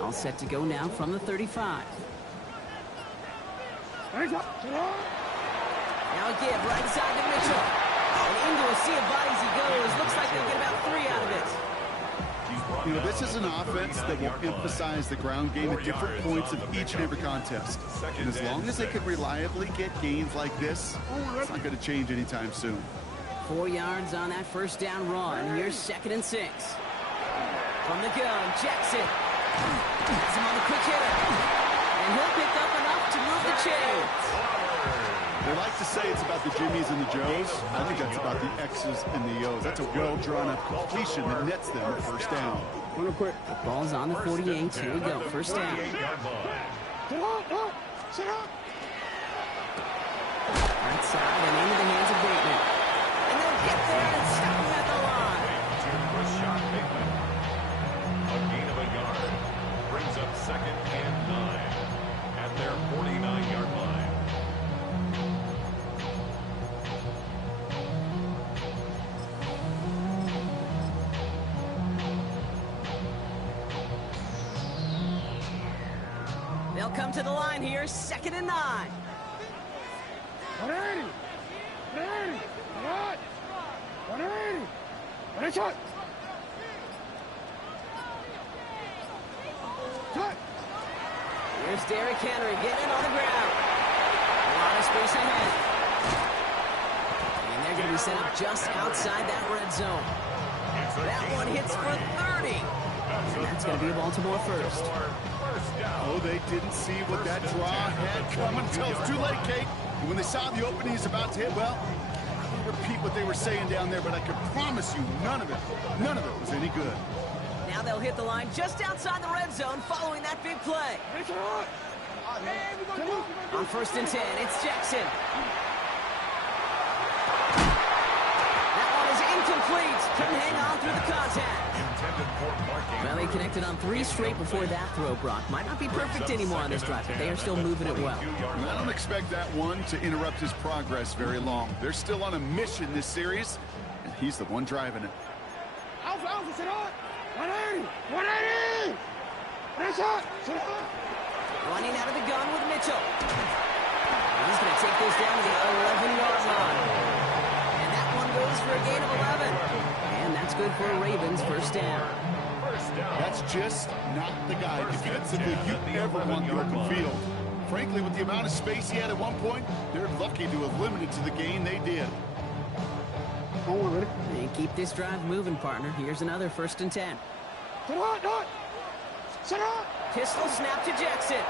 All set to go now from the 35. Now a give right side to Mitchell. And into a sea of bodies he goes. Looks like they'll get about 3 out of it. You know, this is an offense that will emphasize the ground game at different points of each and every contest. And as long as they can reliably get gains like this, it's not going to change anytime soon. 4 yards on that first down run. Here's 2nd and 6. From the gun, Jackson. Has him on the quick hitter. And he'll pick up enough to move the chains. They like to say it's about the Jimmies and the Joes. I think that's about the X's and the O's. That's a well-drawn-up completion that nets them a first down. Real quick. The ball's on the 48. Here we go. First down. Right side and into the hands of Bateman. And they'll get there and stop him at the line. A gain of a yard brings up 2nd and 9 at their 49-yard line. They'll come to the line here, 2nd and 9. 180! 180! What? 180! 180! Cut! Here's Derrick Henry getting on the ground. A lot of space ahead. And they're going to be set up just outside that red zone. That one hits for 30. And that's going to be a Baltimore first. Oh, they didn't see what that draw had coming until it's too late, Kate. And when they saw the opening he's about to hit, well, I won't repeat what they were saying down there, but I can promise you none of it was any good. Now they'll hit the line just outside the red zone following that big play. On 1st and 10, it's Jackson. That one is incomplete. Couldn't hang on through the contact. Well, they connected on 3 straight before that throw, Brock. Might not be perfect anymore on this drive, but they are still moving it well. I don't expect that one to interrupt his progress very long. They're still on a mission this series, and he's the one driving it. Alpha, sit on! 180! 180! Nice shot! Sit on! Running out of the gun with Mitchell. He's going to take this down to the 11-yard line. And that one goes for a gain of 11. And that's good for a Ravens first down. That's just not the guy defensively you ever want the open field. Frankly, with the amount of space he had at one point, they're lucky to have limited to the gain they did. And keep this drive moving, partner. Here's another 1st and 10. Sit on! Pistol snap to Jackson.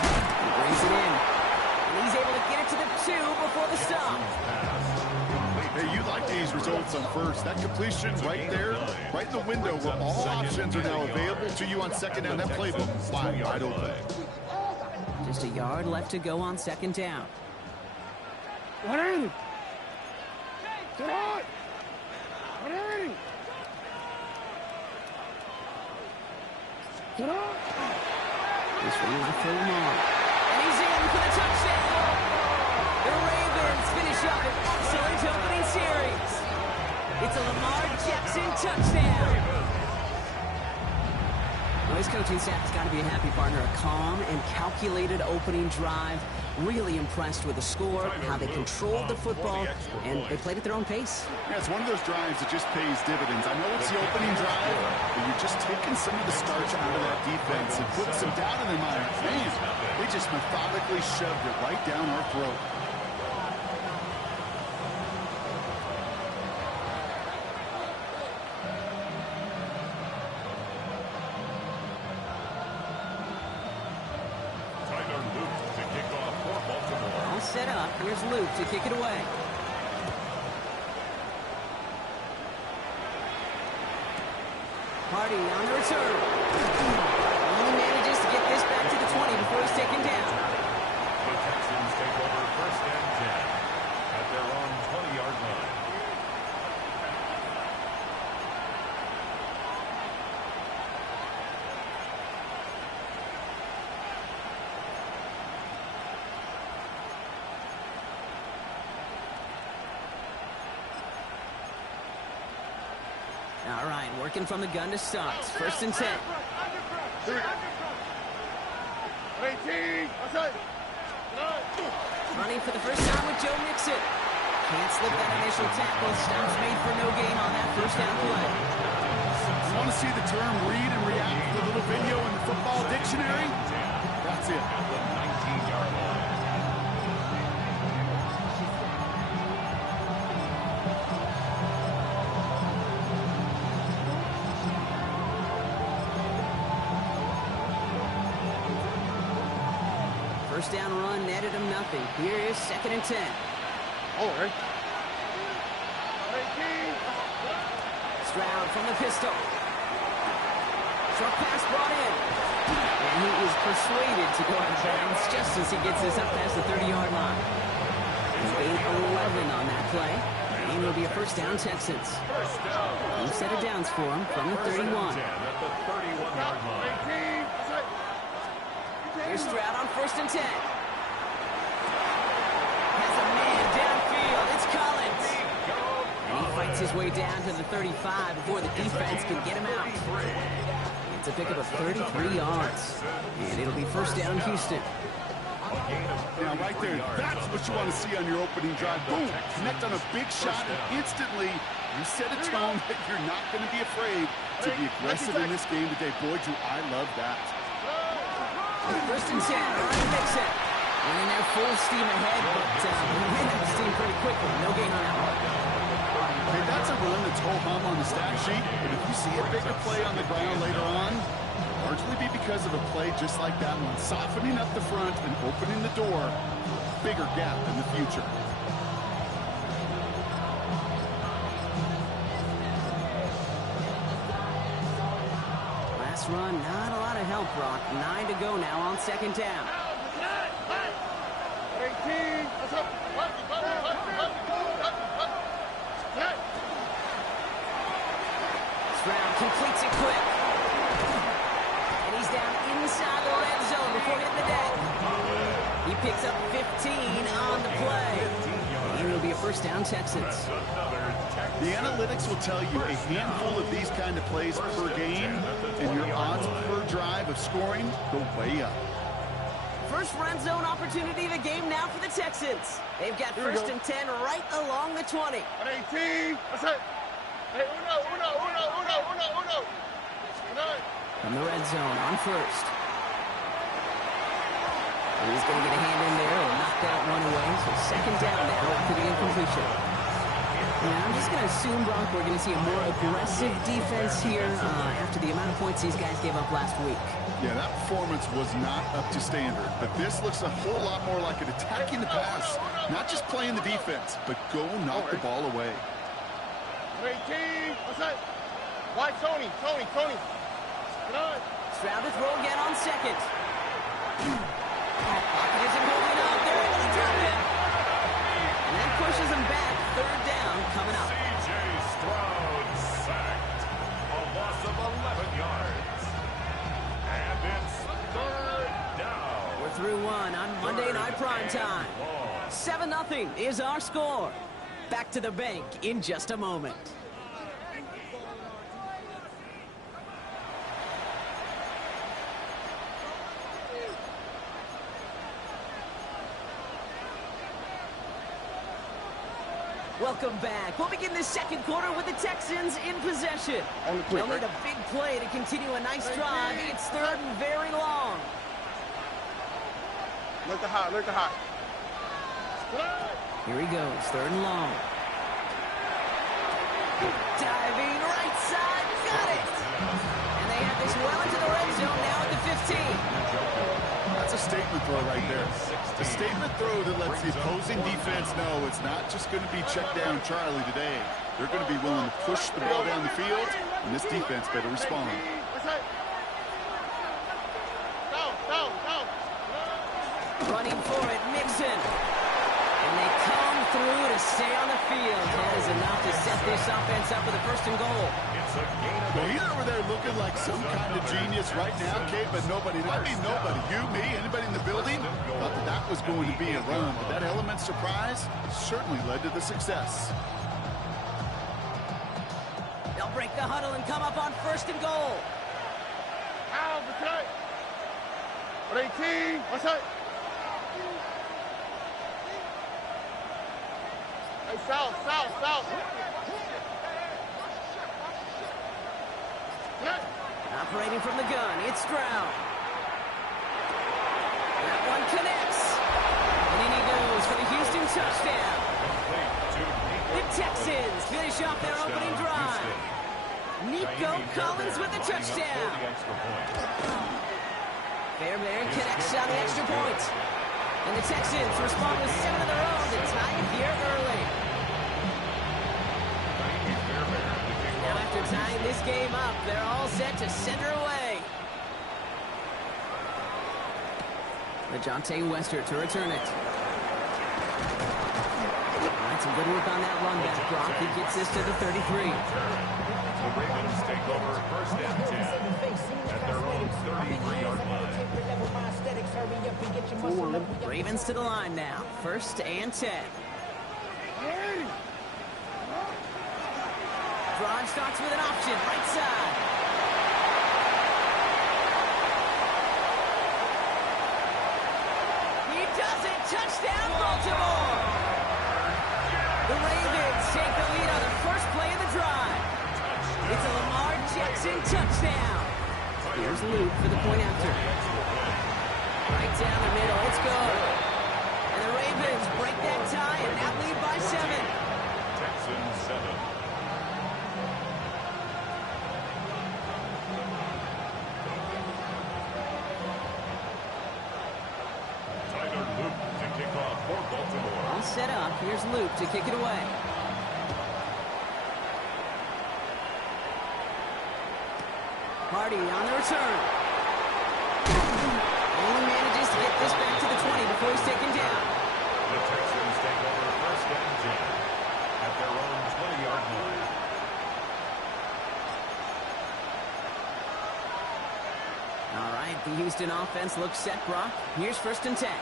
He brings it in. And he's able to get it to the 2 before the stop. Hey, you like these results on first. That completion right there, right in the window where all options are now available to you on 2nd down. That playbook wide open. Just a yard left to go on 2nd down. 180! Sit on! 180! Sit on! This one left for Lamar. And he's in for the touchdown! The Ravens finish up an excellent opening series. It's a Lamar Jackson touchdown. Well, his coaching staff's got to be a happy partner. A calm and calculated opening drive. Really impressed with the score, how they controlled the football, and they played at their own pace. Yeah, it's one of those drives that just pays dividends. I know it's the opening drive, but you're just taking some of the starch out of that defense and putting some doubt in their mind. Man, they just methodically shoved it right down our throat. Set up. Here's Luke to kick it away. Hardy on the return. Only manages to get this back to the 20 before he's taken down. The Texans take over 1st and 10 at their own 20-yard line. Working from the gun to start. 1st and 10. 18. Outside. Running for the first time with Joe Mixon. Can't slip that initial tackle. Stops made for no gain on that first down play. You want to see the term read and react to the little video in the football dictionary? That's it. At the 19-yard line. First down run netted him nothing. Here is 2nd and 10. All right. Stroud from the pistol. Short pass brought in. And he is persuaded to go out of bounds just as he gets this up past the 30-yard line. He's gained 11 on that play. And it'll be a first down Texans. New set of downs for him from the 31. At the 31-yard line. Here's Stroud on 1st and 10. Has a man downfield. It's Collins. And he fights his way down to the 35 before the defense can get him out. It's a pickup of 33 yards. And it'll be first down Houston. Now, right there, that's what you want to see on your opening drive. Boom, connect on a big shot, and instantly you set a tone that you're not going to be afraid to be aggressive in this game today. Boy, do I love that. 1st and 10, Ryan Mixon. And they're full steam ahead, but he ran out of steam pretty quickly. No gain on that one. Okay, that's a run that's ho-hum on the stat sheet, but if you see a bigger play on the ground later on, largely be because of a play just like that one, softening up the front and opening the door, bigger gap in the future. Last run, not a lot of help, Brock. 9 to go now on 2nd down. 18. Stroud completes it quick. And he's down inside the red zone before hitting the deck. He picks up 15 on the play. And it'll be a first down Texans. The analytics will tell you a handful of these kind of plays per game, and your odds per drive of scoring go way up. First red zone opportunity of the game now for the Texans. They've got 1st and 10 right along the 20. 18. Outside. Hey, uno. From the red zone on 1st. He's going to get a hand in there and knock that one away. So 2nd down now after the incompletion. Yeah, I'm just going to assume, Brock, we're going to see a more aggressive defense here after the amount of points these guys gave up last week. Yeah, that performance was not up to standard, but this looks a whole lot more like it attacking the pass, not just playing the defense, but go knock the ball away. 18. Outside. Why, Tony. Get on. Stroud to throw again on 2nd. Pocket isn't holding up. They're able to drop him. And that pushes him back. 3rd down coming up. C.J. Stroud sacked. A loss of 11 yards. And it's 3rd down. We're through one on Monday Night Primetime. 7-0 is our score. Back to the bank in just a moment. Welcome back. We'll begin the 2nd quarter with the Texans in possession. They'll need a big play to continue a nice drive. It's 3rd and very long. Look the hot. Here he goes, 3rd and long. Diving right side, got it! And they have this well into the red zone now at the 15. That's a statement throw right there. A statement throw that lets the opposing defense know it's not just going to be check down Charlie today. They're going to be willing to push the ball down the field, and this defense better respond. Running for it, Mixon. And they come through to stay on the field. That is enough to set this offense up with a 1st and goal. It's a gain of Well, he's over there looking like some kind of genius right now, Kate, but nobody, I mean nobody, you, me, anybody in the building, thought that that was going to be a run. But that element of surprise certainly led to the success. They'll break the huddle and come up on 1st and goal. Out, okay. 18, what's up? Hey, south. Operating from the gun, it's Stroud. That one connects. And in he goes for the Houston touchdown. The Texans finish off their opening drive. Nico Collins with the touchdown. Fairbairn connects on the extra point. And the Texans respond with 7 of their own to tie it here early. Now after tying this game up, they're all set to send her away. LeJohntay Wester to return it. All right, some good work on that run back, Brock. He gets this to the 33. The Ravens take over 1st and 10 at their own 33-yard line. Ravens to the line now. 1st and 10. Drive starts with an option, right side. He does it! Touchdown, Baltimore! The Ravens take the lead on the first play of the drive. It's a Lamar Jackson touchdown. Here's Luke for the point after. Right down the middle, it's good. And the Ravens break that tie and now lead by 7. Texans 7. Tyler Luke to kick off for Baltimore. All set up. Here's Luke to kick it away. Hardy on the return. Only manages to get this back to the 20 before he's taken down. The Texans take over 1st and 10 at their own 20-yard line. All right, the Houston offense looks set, Brock. Here's 1st and 10.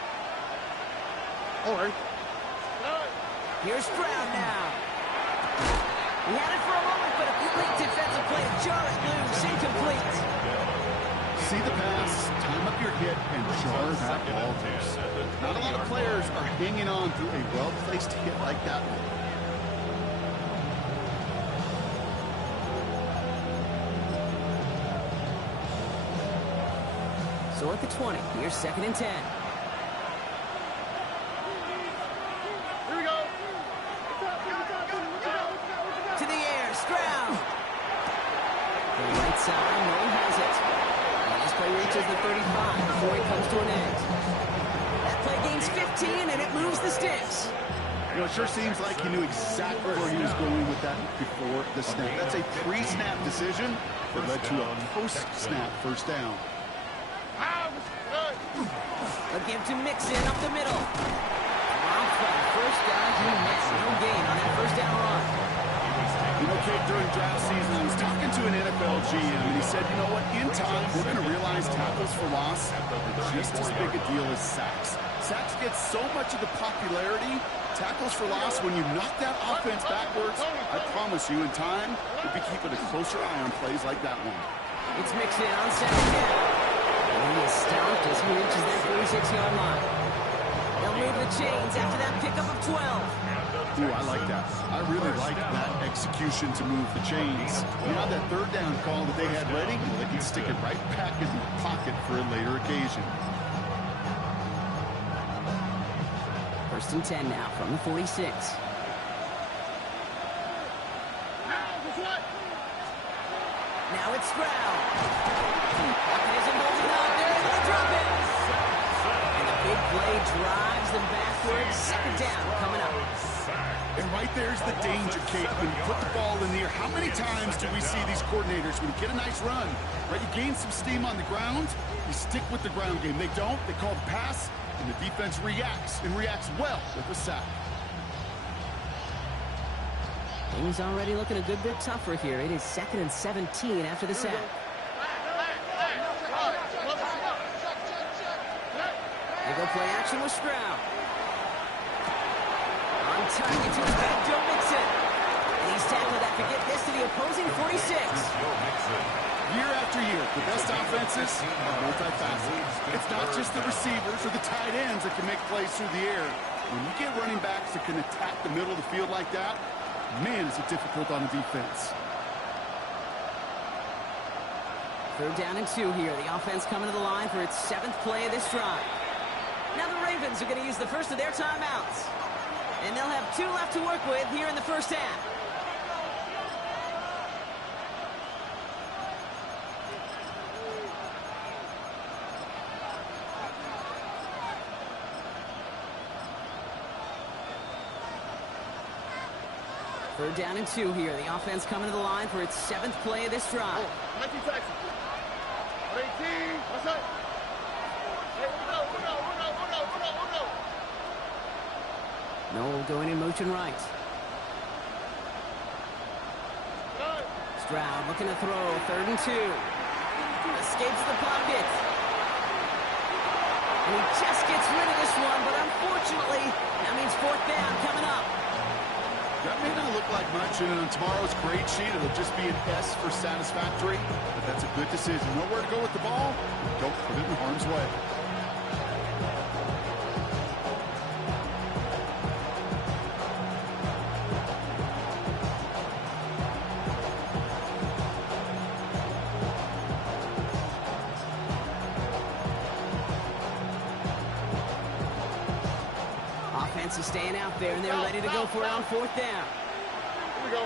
All right. Here's Stroud now. He had it for a moment, but a late defensive play to jar it loose, incomplete. See the pass, time up your hit, and jar that ball loose. Not a lot of players are hanging on to a well-placed hit like that one. So at the 20, here's 2nd and 10. Here we go. To the air, Stroud. The right side, no one has it. And this play reaches the 35 before it comes to an end. That play gains 15, and it moves the sticks. You know, it sure seems like he knew exactly where he was going with that before the snap. That's a pre-snap decision that led to a post-snap 1st down. A give to Mixon up the middle. Wild play, 1st down, he missed. No gain on that 1st down run. You know, Kate, during draft season, I was talking to an NFL GM, and he said, you know what, in time, we're going to realize tackles for loss are just as big a deal as sacks. Sacks get so much of the popularity. Tackles for loss, when you knock that offense backwards, I promise you, in time, we'll be keeping a closer eye on plays like that one. It's Mixon on 2nd down. And he is stopped as he reaches that 46-yard line. They'll move the chains after that pickup of 12. Ooh, I like that. I really like that execution to move the chains. Now that 3rd down call that they had ready, they can stick it right back in the pocket for a later occasion. 1st and 10 now from the 46. Now it's Stroud. Pocket isn't holding up. They're able to drop it. And the big play drives them backwards. 2nd down coming up. And right there's the danger, Kate. When you put the ball in the air, how many times do we see these coordinators, when you get a nice run, right, you gain some steam on the ground, you stick with the ground game. They don't. They call the pass, and the defense reacts, and reacts well with the sack. Things already looking a good bit tougher here. It is 2nd and 17 after the sack. They go play action with Stroud. On target to his back, Joe Mixon. And he's tackled after getting this to the opposing 46. Year after year, the best offenses are multifaceted. It's not just the receivers or the tight ends that can make plays through the air. When you get running backs that can attack the middle of the field like that, man, is it difficult on the defense. 3rd down and 2 here. The offense coming to the line for its 7th play of this drive. Now the Ravens are going to use the first of their timeouts. And they'll have 2 left to work with here in the first half. Third down and 2 here. The offense coming to the line for its 7th play of this drive. 19 Texans. 18. What's up? Hey, uno. Noel going in motion right. Stroud looking to throw. 3rd and 2. Escapes the pocket. And he just gets rid of this one, but unfortunately, that means 4th down coming up. That may not look like much, and on tomorrow's grade sheet, it'll just be an S for satisfactory, but that's a good decision. Know where to go with the ball, don't put it in harm's way. Offense is staying out there, and they're ready to go for it on 4th down. Here we go.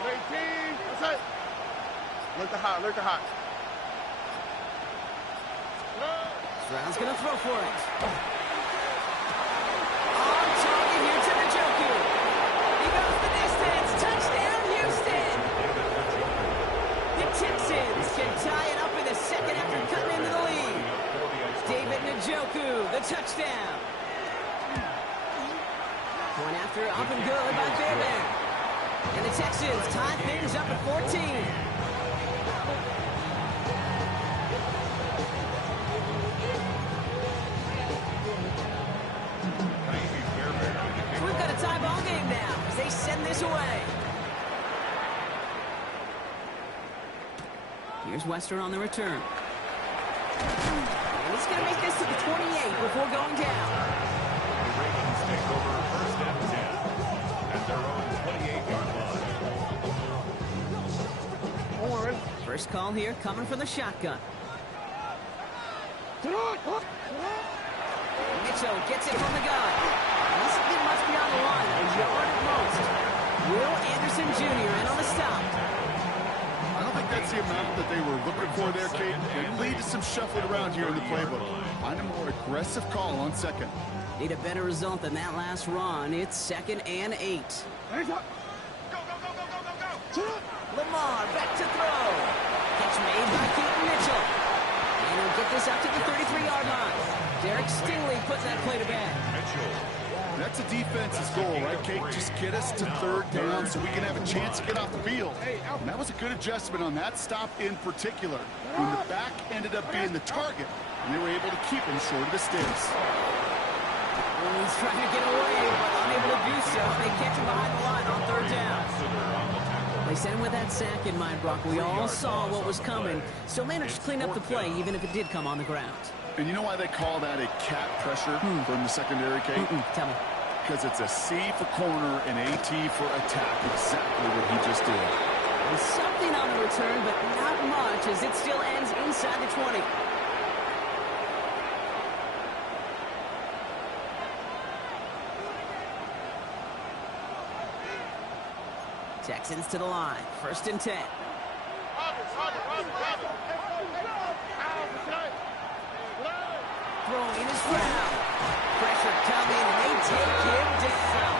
18. What's up? Look the hot. Stroud's going to throw for it. On target here to Njoku. He goes the distance. Touchdown, Houston. The Texans can tie it up in the second after cutting into the lead. David Njoku, the touchdown. Point after up and good by Fairbairn. And the Texans tie things up at 14. So we've got a tie ball game now as they send this away. Here's Western on the return. And he's going to make this to the 28 before going down. The Ravens take over 1st and 10 at their own 28-yard line. First call here coming from the shotgun. Mitchell gets it from the gun. He doesn't get much beyond the line, a yard at most. Will Anderson Jr. in on the stop. I don't think that's the amount that they were looking for there, Kate. It lead to some shuffling around here in the playbook. Find a more aggressive call on 2nd. Need a better result than that last run. It's 2nd and 8. Go. Lamar back to throw. Catch made by Keaton Mitchell. And he'll get this up to the 33-yard line. Derek Stingley puts that play to bed. That's a defense's goal, right, Kate? Just get us to 3rd down so we can have a chance to get off the field. And that was a good adjustment on that stop in particular. When the back ended up being the target, and they were able to keep him short of the sticks. Well, he's trying to get away, but unable to do so. They catch him behind the line on 3rd down. They sent him with that sack in mind, Brock. We all saw what was coming. Still managed to clean up the play, even if it did come on the ground. And you know why they call that a cat pressure from the secondary, Kate? Tell me. Because it's a C for corner and AT for attack. Exactly what he just did. There's something on the return, but not much, as it still ends inside the 20. Texans to the line. 1st and 10. Throwing is Stroud. Pressure coming, and they take him down.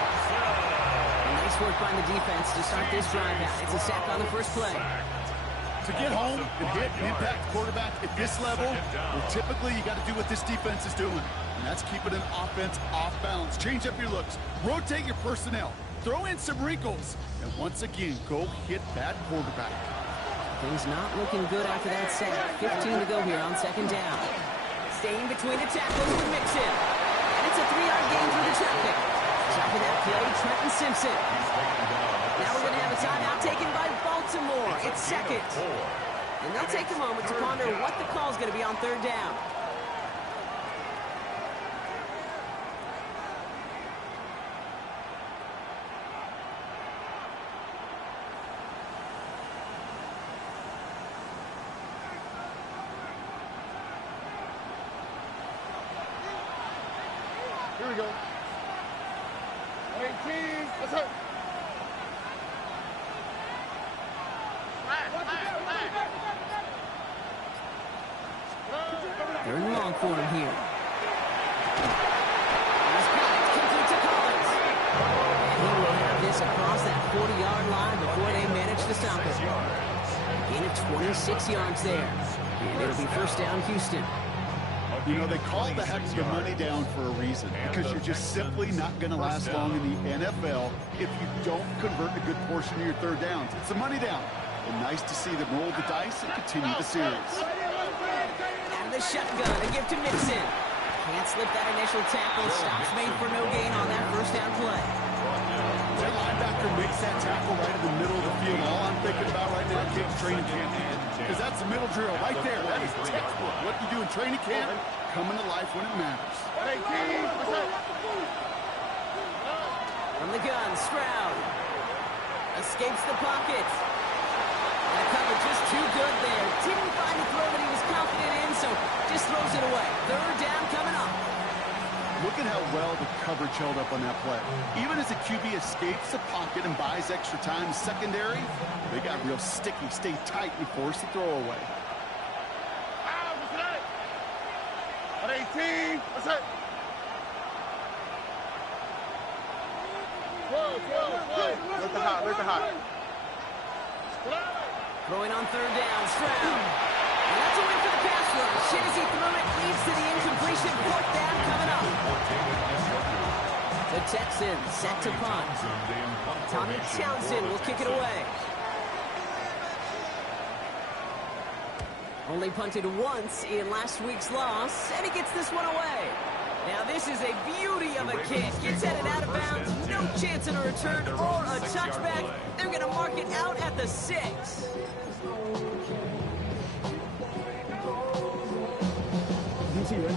Nice work by the defense to start this drive out. It's a sack on the first play. To get home and hit and impact the quarterback at this level, well, typically you got to do what this defense is doing, and that's keeping an offense off balance. Change up your looks. Rotate your personnel. Throw in some wrinkles. And once again, go hit that quarterback. Things not looking good after that sack. 15 to go here on 2nd down. Staying between the tackles with Mixon. And it's a 3-yard gain through the traffic. Top of that play, Trenton Simpson. Now we're going to have a seconds. And they'll take a moment to ponder what the call's going to be on third down. Here we go. 18. Let's go. They're in long for him here. He's got it. Complete to Collins. And he will have this across that 40-yard line before they manage to stop it. Gain of 26 yards there. And it'll be first down, Houston. You know, they call the heck of the money down for a reason, because you're just simply not going to last long in the NFL if you don't convert a good portion of your third downs. It's a money down. And nice to see them roll the dice and continue the series. Out of the shotgun and give to Mixon. Can't slip that initial tackle. Stops made for no gain on that first down play. That linebacker makes that tackle right in the middle of the field. All I'm thinking about right now, kids, training camp. Because that's the middle drill right there. That is textbook. What you do in training camp, coming to life when it matters. From the gun, Stroud. Escapes the pocket. And the coverage just too good there. Didn't find the throw that he was confident in, so just throws it away. Third down coming up. Look at how well the coverage held up on that play. Even as the QB escapes the pocket and buys extra time secondary, they got real sticky, stay tight, and force the throw away. 18. Let's go. 12. Look the hot. Throwing on third down, Stroud. And that's a win for the pass rush. Shit as he threw it, leads to the incompletion. Fourth down coming up. The Texans set to punt. Tommy Townsend will kick it away. Only punted once in last week's loss, and he gets this one away. Now this is a beauty of a kick. Gets headed out of bounds, no chance in a return or a touchback. They're going to mark it out at the 6.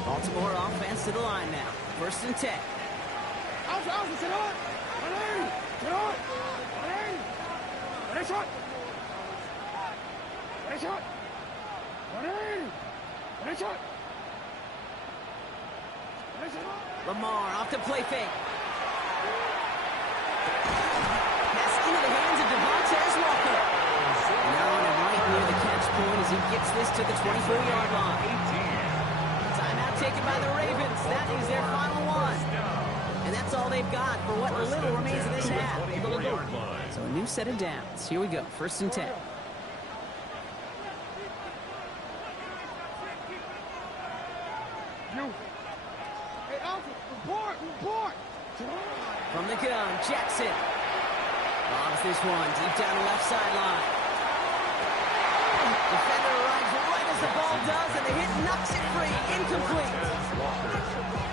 Baltimore offense to the line now. First and 10. Lamar off to play fake. Pass into the hands of Devontae Walker. Now on him right near the catch point as he gets this to the 24-yard line. Timeout taken by the Ravens. That is their final one. And that's all they've got for what little remains of this half. So a new set of downs. Here we go. First and 10. From the gun, Jackson. Lobs this one deep down the left sideline. Defender arrives right as the ball does, and the hit knocks it free. Incomplete.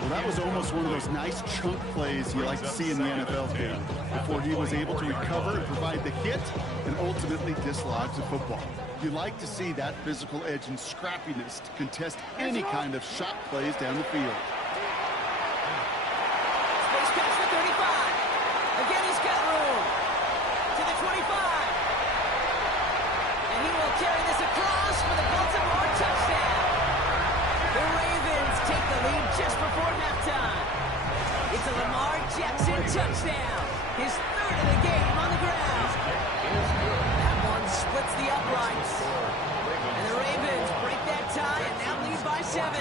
Well, that was almost one of those nice chunk plays you like to see in the NFL game, before he was able to recover and provide the hit and ultimately dislodge the football. You like to see that physical edge and scrappiness to contest any kind of shot plays down the field. Space past the 35. Again, he's got room. To the 25. And he will carry this across for the Baltimore touchdown. The Ravens take the lead just before halftime. It's a Lamar Jackson touchdown. His third of the game on the ground. That one splits the uprights. And the Ravens break that tie and now lead by 7.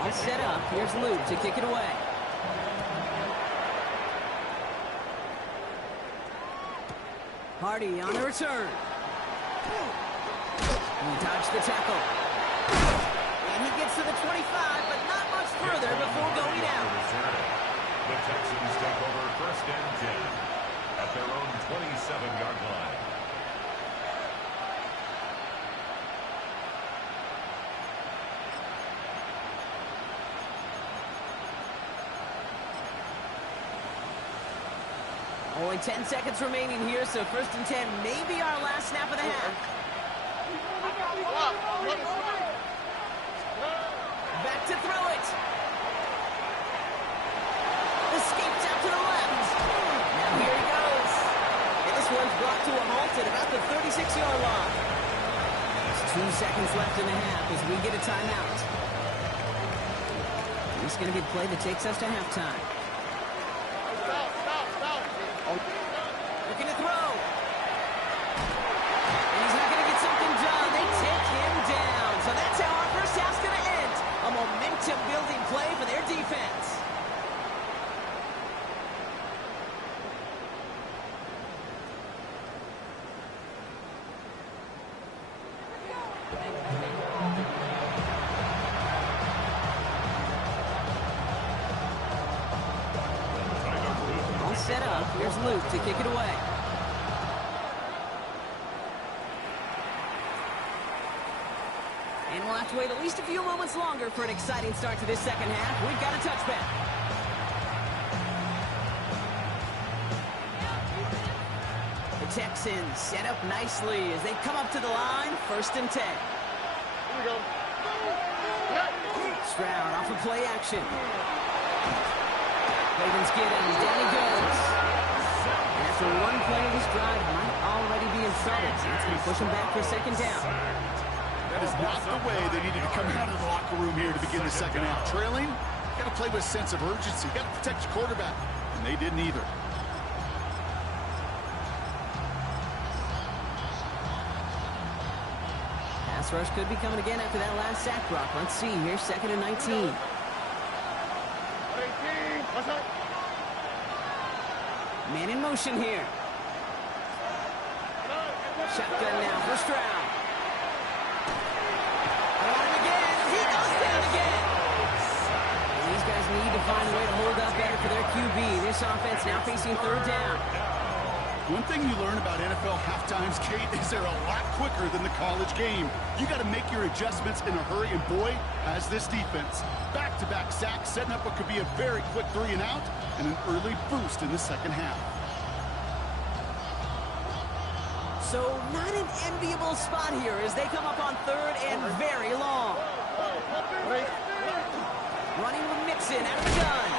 All set up. Here's Luke to kick it away. Hardy on the return. He dodged the tackle. And he gets to the 25, but not much further before going out. The Texans take over first and 10 at their own 27-yard line. Only 10 seconds remaining here, so 1st and 10 may be our last snap of the half. Back to throw it. Escapes out to the left. Now here he goes. And this one's brought to a halt at about the 36-yard line. There's 2 seconds left in the half as we get a timeout. This is going to be the play that takes us to halftime. Looking to throw. And he's not going to get something done. They take him down. So that's how our first half's going to end. A momentum-building play for their defense. All set up. Here's Luke to kick it away. And we'll have to wait at least a few moments longer for an exciting start to this second half. We've got a touchback. The Texans set up nicely as they come up to the line. 1st and 10. Here we go. Stroud off of play action. Ravens get him. Down he goes. And after one play of this drive might already be in trouble. So it's going to push him back for 2nd down. That is not the way they needed to come out of the locker room here to begin the second half. Trailing, got to play with a sense of urgency. Got to protect your quarterback. And they didn't either. Pass rush could be coming again after that last sack, Brock. Let's see here. 2nd and 19. Man in motion here. Shotgun now for Stroud. On him again. He goes down again. And these guys need to find a way to hold up better for their QB. This offense now facing 3rd down. One thing you learn about NFL halftimes, Kate, is they're a lot quicker than the college game. You got to make your adjustments in a hurry, and boy, has this defense. Back-to-back sacks, setting up what could be a very quick 3 and out, and an early boost in the second half. So not an enviable spot here as they come up on 3rd and very long. Running with Mixon out of the gun.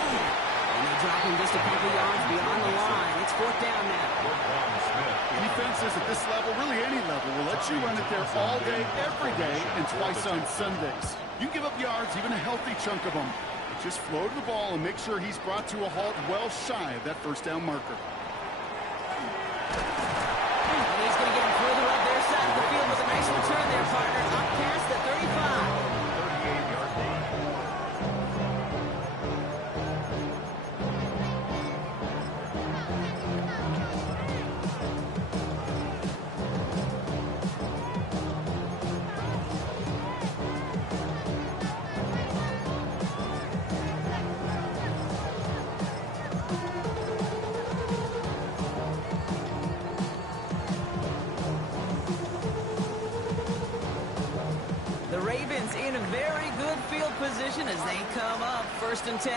And they drop him just a couple yards beyond the line. It's 4th down now. Defenses at this level, really any level, will let you run it there all day, every day, and twice on Sundays. You give up yards, even a healthy chunk of them. Just float the ball and make sure he's brought to a halt well shy of that 1st down marker. And he's going to get him further up their side of the field with a nice return there, partner. Up past the 35. 38-yard line. The Ravens in a very good field position as they come up 1st and 10.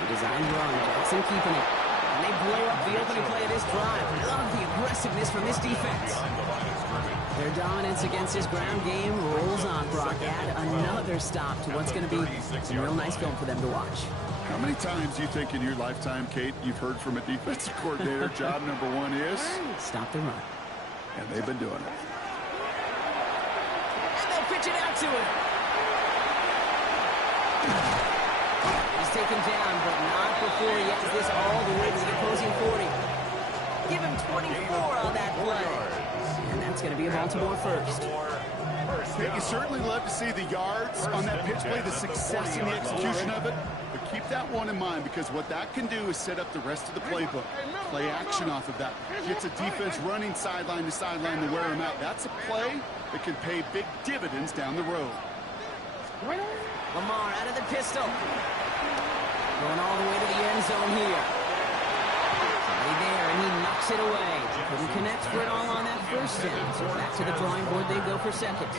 The designed run, Jackson keeping it. And they blow up the opening play of this drive. I love the aggressiveness from this defense. Their dominance against this ground game rolls on, Brock. Add another stop to what's going to be some real nice film for them to watch. How many times do you think in your lifetime, Kate, you've heard from a defensive coordinator, job number 1 is? Stop the run. And they've been doing it. And they'll pitch it out to him. He's taken down, but not before he has this all the way to the opposing 40. Give him 24 on that play. And that's going to be a Baltimore first. You certainly love to see the yards on that pitch play, the success in the execution of it. But keep that one in mind, because what that can do is set up the rest of the playbook. Play action off of that. Gets a defense running sideline to sideline to wear them out. That's a play that can pay big dividends down the road. Lamar out of the pistol. Going all the way to the end zone here. Somebody there, and he knocks Knocks it away. Couldn't connect for it all on that first down. So back to the drawing board they go for second.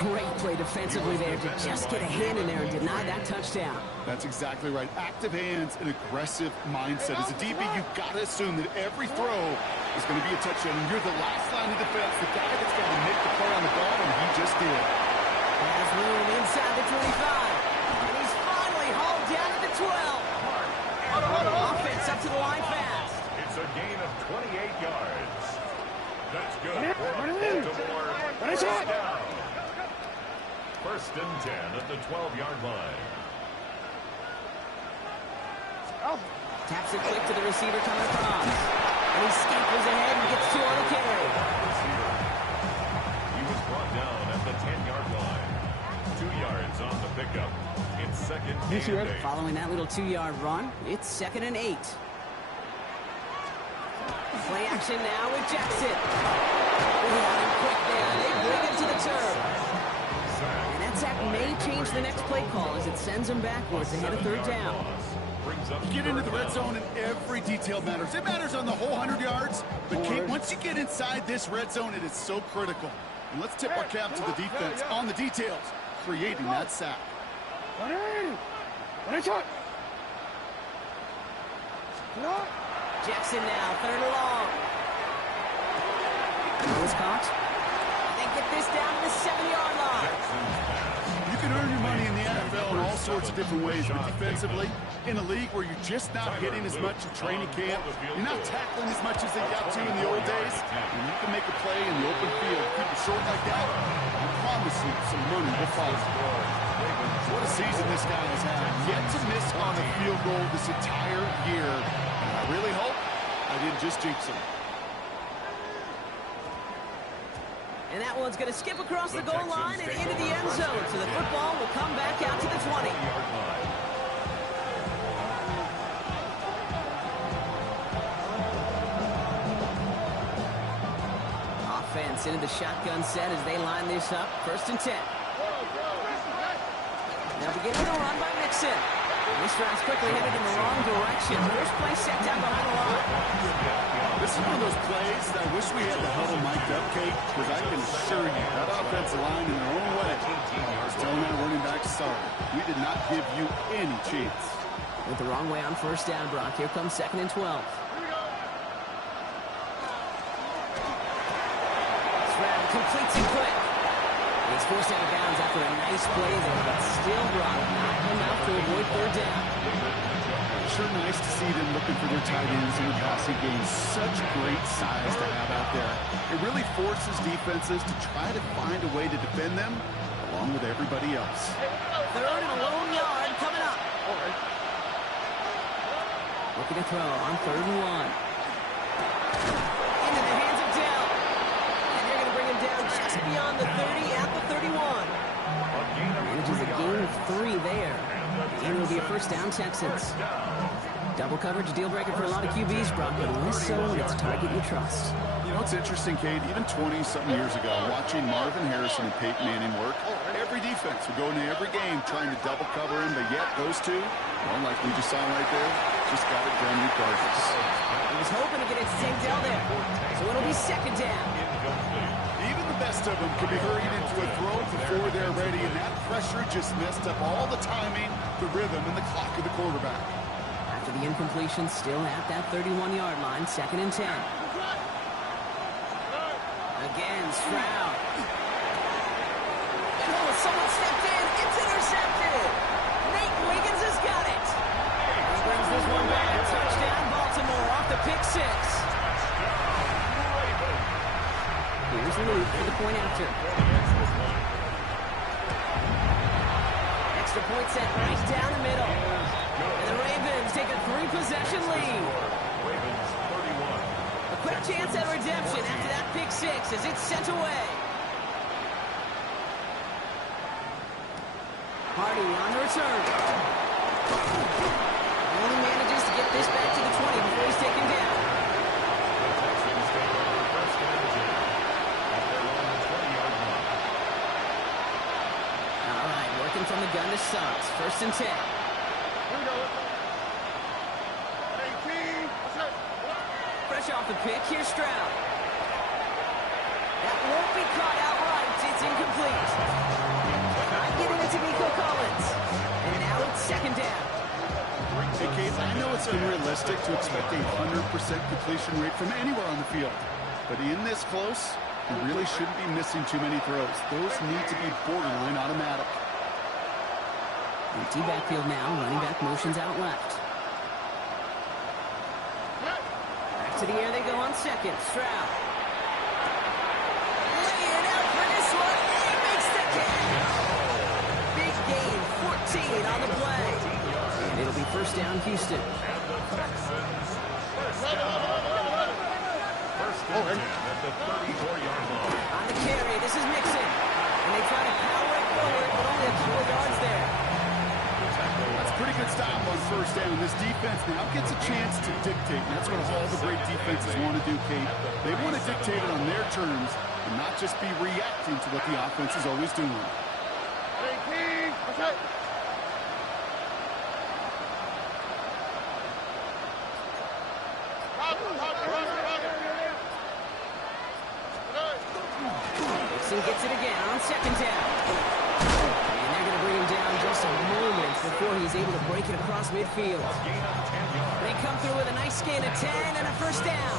Great play defensively there to just get a hand in there and deny that touchdown. That's exactly right. Active hands and aggressive mindset. As a DB, you've got to assume that every throw is going to be a touchdown. And you're the last line of defense, the guy that's going to make the play on the ball, and he just did. Has room inside the 25. And he's finally hauled down at the 12. Offense up to the line fast. It's a gain of 28 yards. That's good for a Baltimore first down. First and 10 at the 12-yard line. Taps it quick to the receiver coming across. And he scampers ahead and gets two on the carry. He was brought down at the 10-yard line. 2 yards on the pickup. It's second and 8. Following that little 2-yard run, it's second and 8. Play action now with Jackson. Running quick there. They bring him to the turf. And that sack may change the next play call as it sends him backwards ahead of third down. You get into the red zone and every detail matters. It matters on the whole 100 yards. But Kate, once you get inside this red zone, it is so critical. And let's tip our cap to the defense on the details, creating that sack. Jackson now, third and long. Ball is caught. They get this down to the 7-yard line. You can earn your money in the NFL in all sorts of different ways, but defensively, in a league where you're just not hitting as much in training camp, you're not tackling as much as they got to in the old days, and you can make a play in the open field, keep it short like that, I promise you some money will follow. What a season this guy has had. Yet to miss on a field goal this entire year. And I really hope I didn't just jinx him. And that one's going to skip across the goal line and into the end zone. So the football will come back out to the 20. Offense into the shotgun set as they line this up. First and 10. Now beginning to run by Mixon. This drive's quickly headed in the wrong direction. First play set down behind the line. This is one of those plays that I wish we had the huddle mic'd up, Kate, because I can assure you that offensive line in their own way is telling that running back sorry. We did not give you any chance. Went the wrong way on first down, Brock. Here comes second and 12. Stroud completes it quick. He's forced out of bounds after a nice play there, but still Brock not enough to avoid third down. Sure nice to see them looking for their tight ends in the passing game. Such great size to have out there. It really forces defenses to try to find a way to defend them along with everybody else. Third and a lone yard coming up. Looking to throw on third and 1. Into the hands of Dell. And they're going to bring him down just beyond the 30 at the 31. Manages a gain of 3 there. And will be a first down, Texans. Double coverage, deal breaker for a lot of QBs, Brock, but less so when it's target you trust. You know, it's interesting, Kate, even 20-something years ago, watching Marvin Harrison and Peyton Manning work, every defense would go into every game trying to double cover him, but yet those two, well, like we just saw right there, just got it done regardless. He was hoping to get it to St. Dell there, so it'll be second down. Even the best of them could be hurried into a throw before they're ready, and that pressure just messed up all the timing, the rhythm, and the clock of the quarterback. After the incompletion, still at that 31-yard line, second and 10. Again, Stroud. Oh, someone stepped in. It's intercepted. Nate Wiggins has got it. He brings this one back. Touchdown, Baltimore, off the pick 6. Here's Luke for the point after. Extra point set right down the middle. And the Ravens take a 3-possession lead. Ravens 31. A quick chance at redemption after that pick 6 as it's sent away. Hardy on the return. Only manages to get this back to the 20 before he's taken down. Texans take over first and 10 at their own 20-yard line. All right, working from the gun to Suggs. First and 10. finish off the pick. Here's Stroud. That won't be caught outright. It's incomplete. Not getting it to Nico Collins. And now it's second down. Hey, Kate, I know it's unrealistic to expect a 100% completion rate from anywhere on the field. But in this close, you really shouldn't be missing too many throws. Those need to be borderline automatic. Empty backfield now. Running back motions out left. Back to the air they go on second. Stroud. Laying out for this one. He makes the catch. Big gain. 14 on the play. And it'll be first down, Houston. And the Texans first and 10 at the 34-yard line. On the carry, this is Mixon. And they try to power it forward, but only a couple of yards there. That's a pretty good stop on first down. This defense now gets a chance to dictate, and that's what all the great defenses want to do, Kate. They want to dictate it on their terms and not just be reacting to what the offense is always doing. Hey, King. Okay. Mixon gets it again on second down. And they're going to bring him down just a moment before he's able to break it across midfield. They come through with a nice gain of 10 and a first down.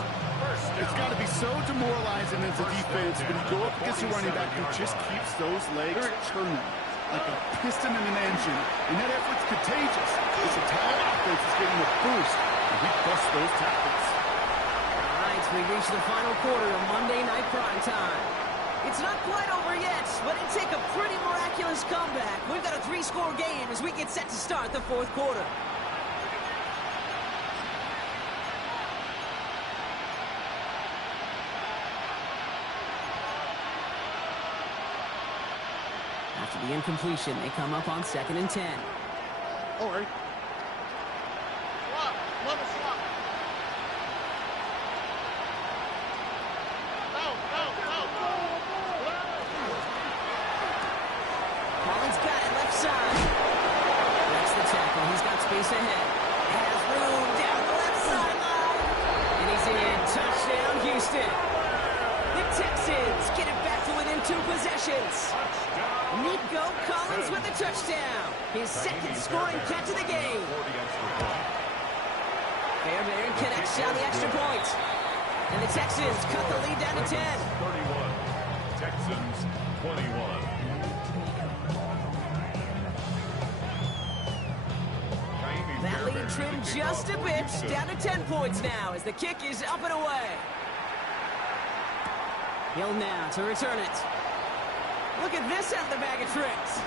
It's got to be so demoralizing as a defense when you go up against a running back who just keeps those legs turning like a piston in an engine. And that effort's contagious. This entire offense is getting a boost, and he busts those tackles. All right, we reach the final quarter of Monday Night Prime Time. It's not quite over yet, but it'd take a pretty miraculous comeback. We've got a 3-score game as we get set to start the fourth quarter. After the incompletion, they come up on 2nd and 10. All right. Swap. Love a swap. Collins got it left side. That's the tackle. He's got space ahead. Has room down the left sideline. And he's in. Touchdown, Houston. The Texans get it back to within 2 possessions. Nico Collins with the touchdown. His second scoring catch of the game. Fairbairn connects on the extra point. And the Texans cut the lead down to 10. 31. Texans 21. That lead trimmed just a bit, down to 10 points now as the kick is up and away. Hill now to return it. Look at this out the bag of tricks.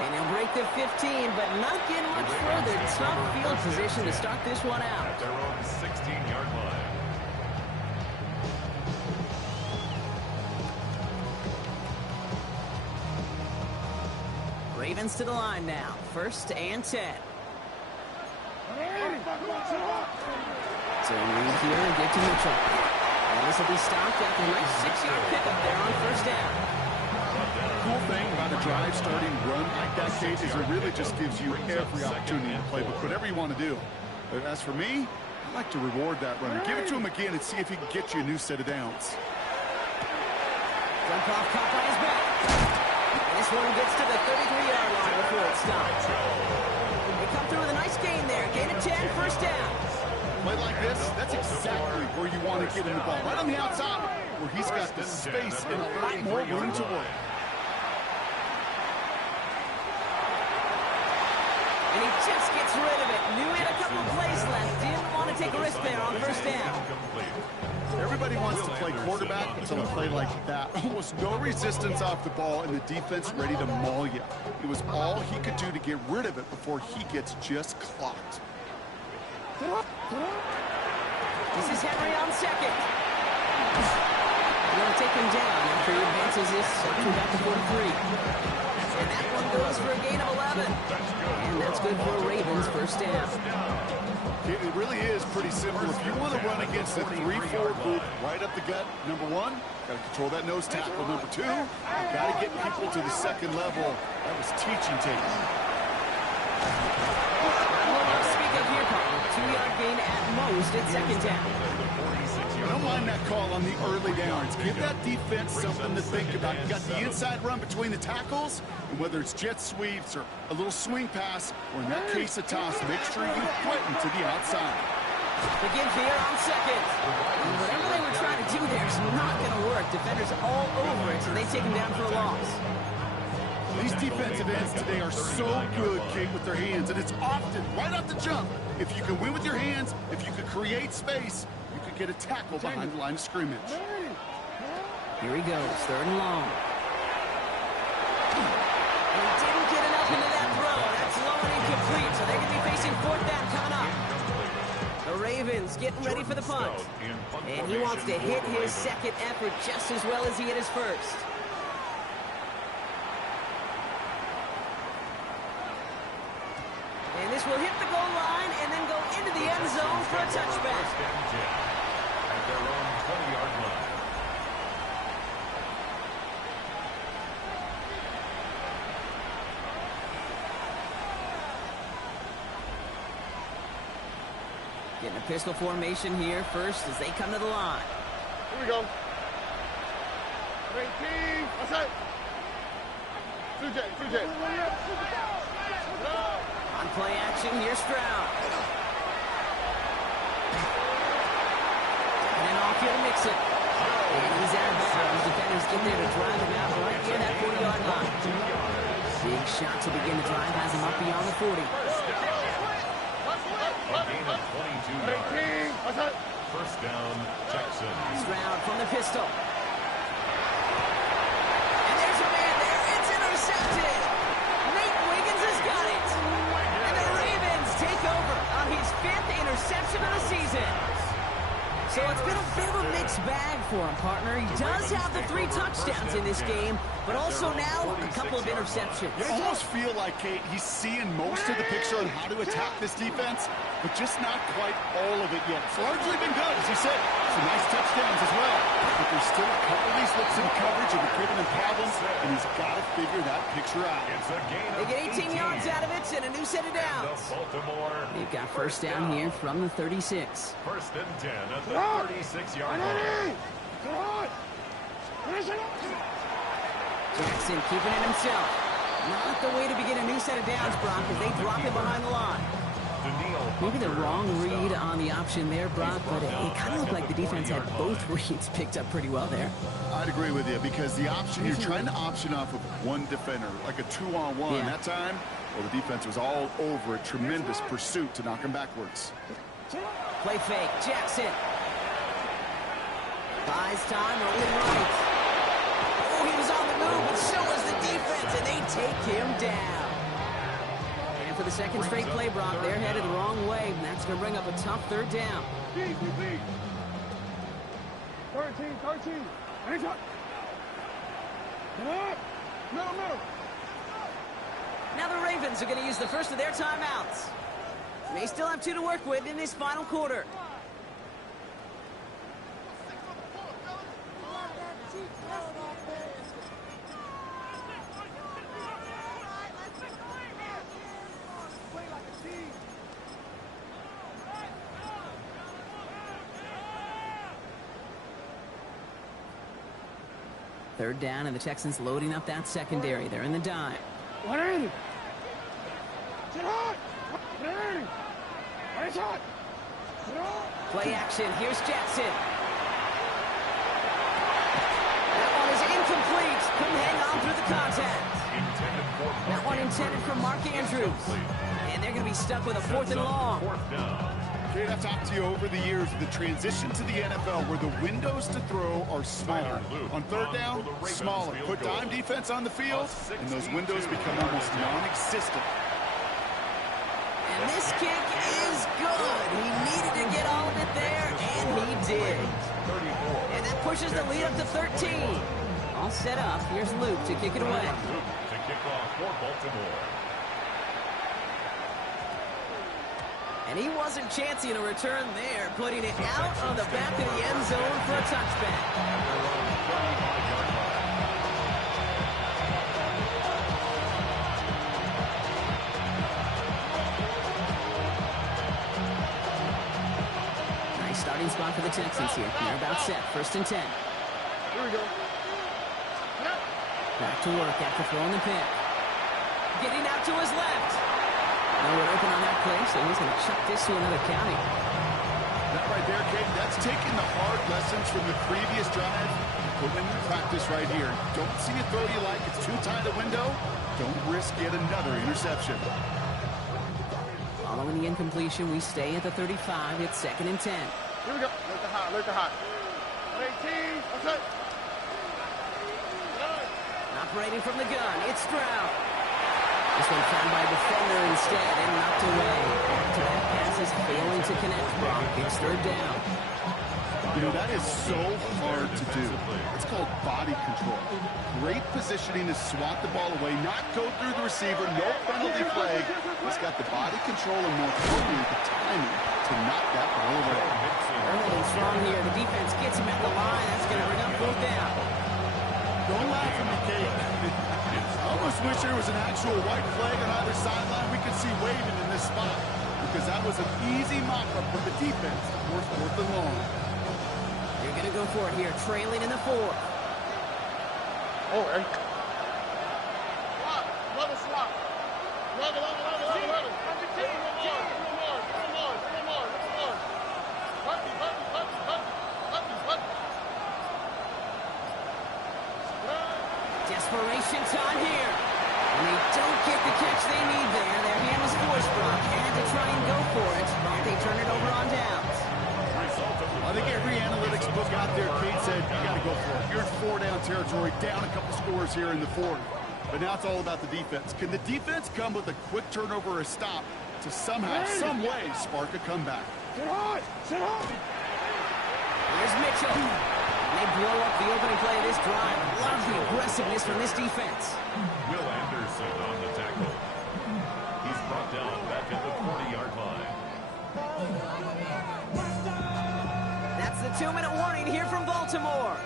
And he'll break the 15, but not get much further. Tough field position to start this one out. At their own 16-yard line. Ravens to the line now. 1st and 10. So read here and get to Mitchell. And this will be stopped after a nice 6-yard pickup there on 1st down. Cool thing about a drive starting run like that, Kate, is it really just gives you every opportunity to play with whatever you want to do. But as for me, I like to reward that runner. Give it to him again and see if he can get you a new set of downs. Dump off caught by his back. And this one gets to the 33-yard line before it stops. They come through with a nice gain there. Gain of 10, 1st down. Play like this, that's exactly where you want to get in the ball. Right on the outside, where he's got the space and a lot more room to work. And he just gets rid of it. Knew he had a couple of plays left. Didn't want to take a risk there on 1st down. Everybody wants to play quarterback until a play like that. Almost no resistance off the ball, and the defense ready to maul you. It was all he could do to get rid of it before he gets just clocked. This is Henry on 2nd. They're going to take him down after he advances this to about the 43. And that one goes for a gain of 11. And that's good for Ravens 1st down. It really is pretty simple. If you want to run against the 3-4 group right up the gut, number 1, got to control that nose tackle. Number 2, got to get people to the 2nd level. That was teaching tape. Speak up here, partner. 2-yard gain at most at second down. I don't mind that call on the early downs. Give that defense something to think about. You got the inside run between the tackles, and whether it's jet sweeps or a little swing pass, or in that case a toss, make sure you threaten to the outside. The give here on second. And whatever they were trying to do there is not going to work. Defenders all over it, so they take him down for a loss. These defensive ends today are so good, Kate, with their hands, and it's often right off the jump. If you can win with your hands, if you can create space, you could get a tackle behind the line of scrimmage. Here he goes, 3rd and long. And he didn't get enough into that throw. That's low and incomplete, so they're going to be facing 4th down coming up. The Ravens getting ready for the punt. And he wants to hit his second effort just as well as he hit his first. And this will hit the goal line and then go into the end zone for a touchback. At their own 20-yard line. Getting a pistol formation here first as they come to the line. Here we go. 18. That's it. 2J. On play action, here's Stroud. And then off here to Mixon. And he's out of bounds. Defenders get there to drive him out right near that 40-yard line. Big shot to begin the drive has him up beyond the 40. A gain of 22 yards. First down, Texans. Stroud from the pistol. And there's a man there. It's intercepted. Nate Wiggins has got it. And the Ravens take over on his 5th interception of the season. So it's been a bit of a mixed bag for him, partner. He does have the 3 touchdowns in this game, but also now a couple of interceptions. You almost feel like, Kate, he's seeing most of the picture on how to attack this defense, but just not quite all of it yet. It's largely been good, as you said. Some nice touchdowns as well. But there's still a couple of these looks in coverage that are giving him problems, and he's got to figure that picture out. It's a gain They of get 18 yards out of it and a new set of downs. They've got first down here from the 36. First and 10 at the 36-yard line. Jackson keeping it himself. Not the way to begin a new set of downs, Brock, as they drop it behind the line. Maybe the wrong read on the option there, Brock, but it kind of looked like the defense had both reads picked up pretty well there. I'd agree with you, because the option, you're trying to option off of one defender, like a 2-on-1. Yeah. That time, well, the defense was all over a tremendous pursuit to knock him backwards. Play fake, Jackson. Buys time, rolling right. Oh, he was on the move, but so was the defense, and they take him down. And for the second straight play, Brock, they're headed the wrong way, and that's going to bring up a tough 3rd down. 13. Anytime. Come on. Middle. Now the Ravens are going to use the first of their timeouts. They still have 2 to work with in this final quarter. Third down, and the Texans loading up that secondary. They're in the dime. 180. Sit hot. 180. It's hot. Play action. Here's Jackson. That one is incomplete. Couldn't hang on through the contact. That one intended for Mark Andrews. And they're going to be stuck with a 4th and long. Kate, I've talked to you over the years of the transition to the NFL where the windows to throw are smaller. On 3rd down, smaller. Put dime defense on the field, and those windows become almost non-existent. And this kick is good. He needed to get all of it there, and he did. And that pushes the lead up to 13. All set up. Here's Luke to kick it away. To kick off for Baltimore. And he wasn't chancing a return there, putting it out on the back of the end zone for a touchback. starting spot for the Texans here. They're about set. 1st and 10. Here we go. Back to work after throwing the pick. Getting out to his left. Nowhere open on that play, so he's going to chuck this to another county. That right there, Kate, that's taking the hard lessons from the previous drive, put them in practice right here. Don't see a throw you like, it's too tight a window. Don't risk yet another interception. Following the incompletion, we stay at the 35. It's 2nd and 10. Here we go. Look the hot. Look the hot. 18. That's it. Operating from the gun, it's Stroud. This one found by a defender instead and knocked away. Back-to-back passes failing to connect. Brock gets 3rd down. You know, that is so hard to do. It's called body control. Great positioning to swat the ball away, not go through the receiver, no penalty flag. He's got the body control and, more importantly, the timing to knock that ball away. They're holding strong here. The defense gets him at the line. That's going to bring up 4th down. Don't laugh at me, Kate. I almost wish there was an actual white flag on either sideline we could see waving in this spot, because that was an easy mop-up for the defense to force 4th and long. They're going to go for it here, trailing in the 4th. Oh, and swap. Love a swap. Love it. Desperation time here. And they don't get the catch they need there. Their hand was forced. Brock had to try and go for it, but they turn it over on downs. I think every analytics book out there, Kate said, you got to go for it. You're in 4-down territory, down a couple scores here in the 4th. But now it's all about the defense. Can the defense come with a quick turnover or a stop to somehow, some way, spark a comeback? Sit hard. Here's Mitchell. They blow up the opening play of this drive. Love the aggressiveness from this defense. Will Anderson on the tackle. He's brought down back at the 40-yard line. That's the 2-minute warning here from Baltimore.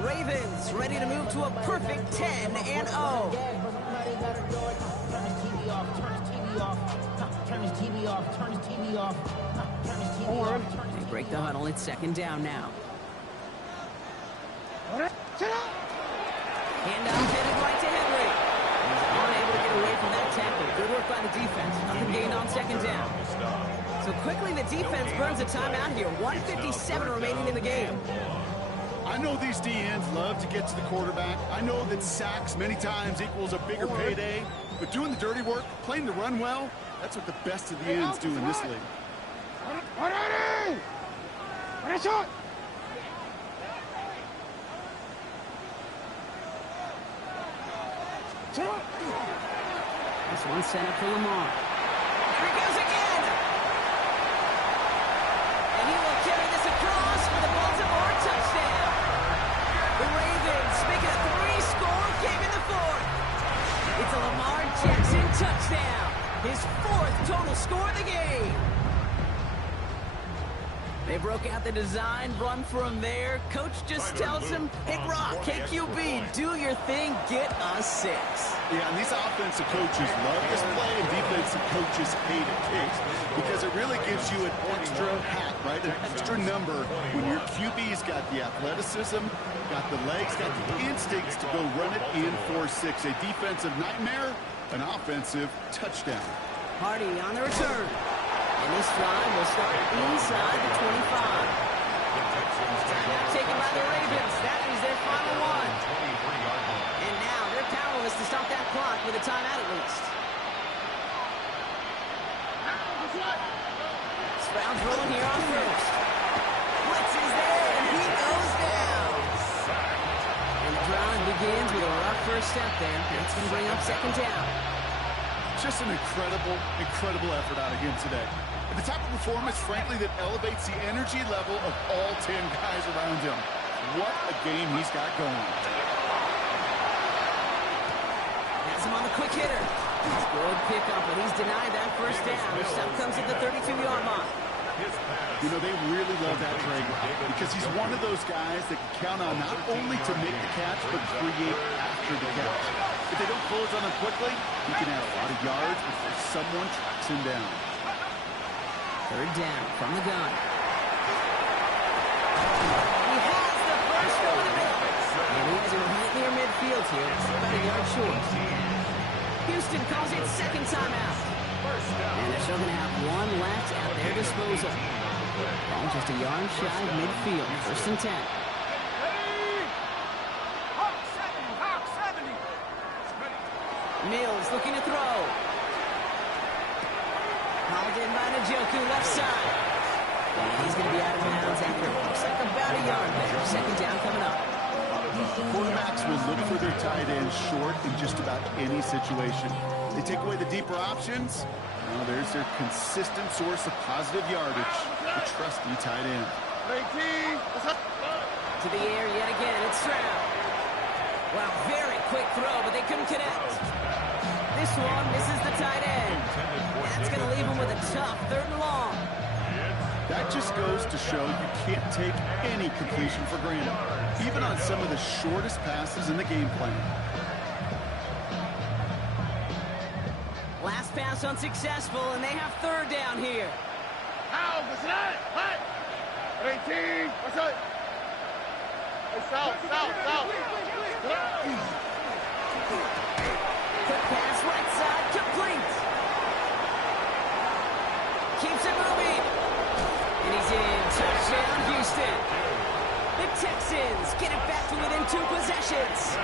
Ravens ready to move to a perfect 10-0. They break the huddle. It's 2nd down now. Handoff headed right to Henry. He's unable to get away from that tackle. Good work by the defense. Nothing gained on 2nd down. So quickly the defense burns a timeout here. 1:57 remaining in the game. I know these DNs love to get to the quarterback. I know that sacks many times equals a bigger payday. But doing the dirty work, playing the run well, that's what the best of the ends do in this league. This one set up for Lamar. Here he goes again. And he will carry this across for the Baltimore touchdown. The Ravens make it a 3-score game in the 4th. It's a Lamar Jackson touchdown. His 4th total score of the game. They broke out the design run from there. Coach just tells him, hey, Brock, KQB, do your thing, get us 6. Yeah, and these offensive coaches love this play, and defensive coaches hate it, Kate, because it really gives you an extra hat, right? An extra number when your QB's got the athleticism, got the legs, got the instincts to go run it in 4-6. A defensive nightmare, an offensive touchdown. Hardy on the return. And this drive will start inside the 25. Timeout taken by the Ravens. That is their final one. And now they're powerless to stop that clock with a timeout at least. Stroud's rolling here on 1st. Blitz is there, and he goes down. And the drive begins with a rough first step there. That's going to bring up 2nd down. Just an incredible effort out of him today. At the type of performance, frankly, that elevates the energy level of all 10 guys around him. What a game he's got going. Has him on the quick hitter. Good pickup, but he's denied that first down. His stop comes at the 32-yard line. You know, they really love that trade because he's one of those guys that can count on not only to make the catch, but create after the catch. If they don't close on him quickly, he can have a lot of yards before someone tracks him down. 3rd down from the gun. disposal. Ball just a yard shy of midfield. 1st and 10. Mills looking to throw. Hauled in by Njoku, left side. And he's going to be out of bounds after looks like about a yard there. 2nd down coming up. Quarterbacks will look for their tight ends short in just about any situation. They take away the deeper options. Well, there's their consistent source of positive yardage, the trusty tight end. To the air yet again, it's Stroud. Wow, very quick throw, but they couldn't connect. This one misses the tight end. That's going to leave him with a tough 3rd and long. That just goes to show you can't take any completion for granted, even on some of the shortest passes in the game plan. Last pass unsuccessful, and they have 3rd down here. Quick pass, right side, complete. Keeps it moving. And he's in. Touchdown, Houston. The Texans get it back to within 2 possessions.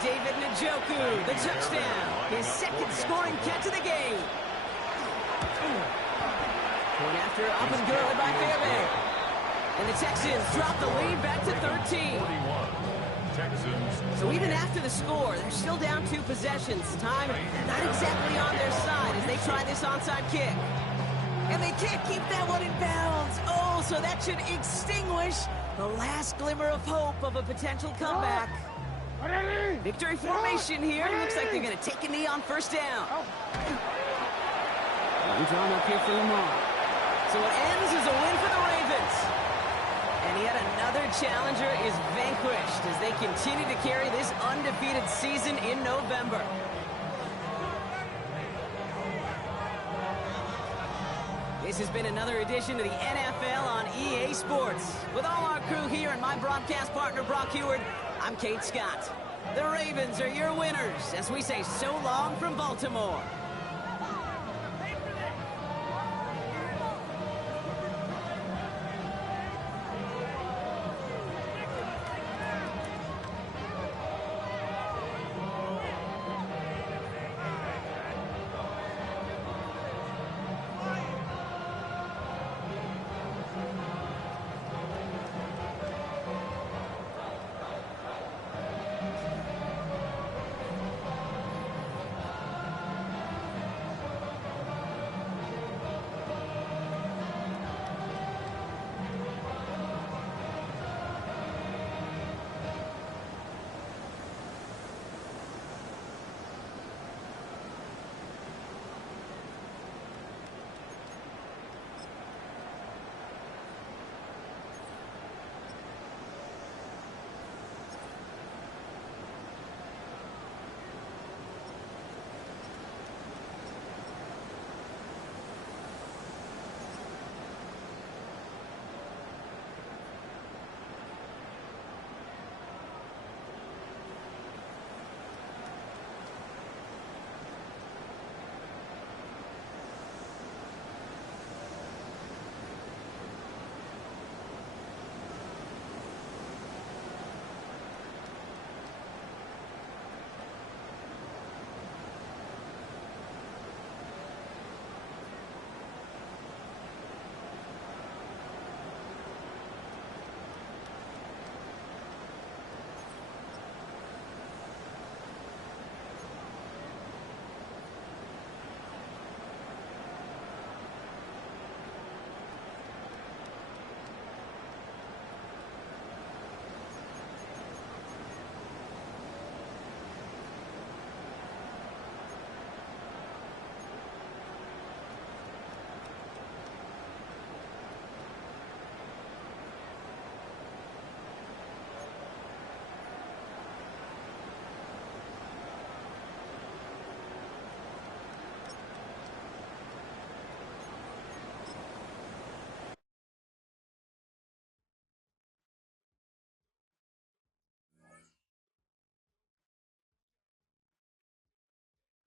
David Njoku, the touchdown. His 2nd scoring catch of the game. Going after up and good by Fairbairn. And the Texans drop the lead back to 13. So even after the score, they're still down 2 possessions. Time not exactly on their side as they try this onside kick. And they can't keep that one in bounds. Oh, so that should extinguish the last glimmer of hope of a potential comeback. Victory formation here. Looks like they're going to take a knee on 1st down. One drawn up here for Lamar. So it ends as a win for the Ravens. And yet another challenger is vanquished as they continue to carry this undefeated season in November. This has been another edition of the NFL on EA Sports. With all our crew here and my broadcast partner, Brock Heward, I'm Kate Scott. The Ravens are your winners as we say so long from Baltimore.